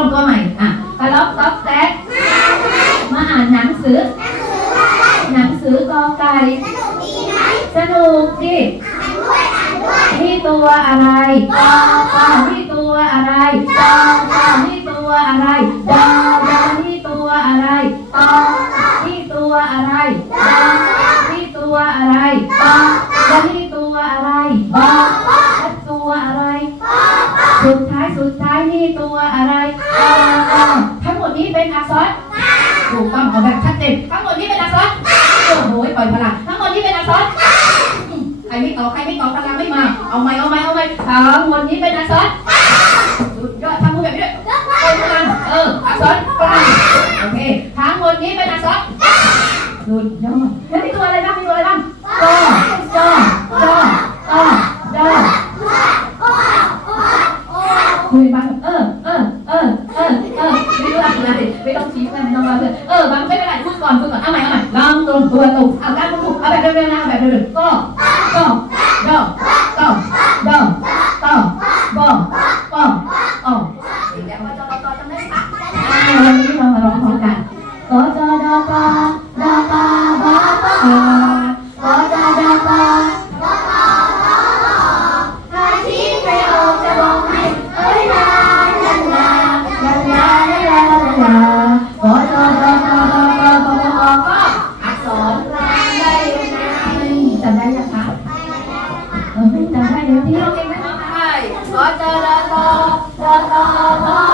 ลงตัวใหม่อะกระล็อกต๊อกแต๊กมาอ่านหนังสือ หนังสือกอไก่สนุกดินี่ตัวอะไรกอปานี่ตัวอะไรกอปานี่ตัวอะไรดอดอนี่ตัวอะไรตอนี่ตัวอะไรดอนี่ตัวอะไรตอด สุดท้ายสุดท้ายนี่ตัวอะไรอออทั้งหมดนี้เป็นอักษรถูกต้องเอาแบบชัดเจนทั้งหมดนี้เป็นอักษรโอ้โหปล่อยพลังทั้งหมดนี้เป็นอักษรอืมใครไม่ตอบใครไม่ตอบพลังไม่มา เอาไหมเอาไหมเอาไหมทั้งหมดนี้เป็นอักษรสุดยอดทำมือแบบนี้ด้วยปล่อยพลังเอออักษรกลางโอเคทั้งหมดนี้เป็นอักษรสุดยอดแล้วมีตัวอะไรบ้างมีตัวอะไรบ้างกอจอจออดอ คุยบางเออเออเออเออเออไม่รู้อะไรไม่ต้องชี้ไม่ต้องมาเลยเออบางไม่เป็นไรพูดก่อนพูดก่อนเอาใหม่เอาใหม่ลองตรงตัวตรงเอาการถูกเอาแบบเร็วๆนะแบบเร็วๆก็ก็ก็ จำได้ยังคะจำได้เดี๋ยวที่เราเองนะคตเจริญโตโตโต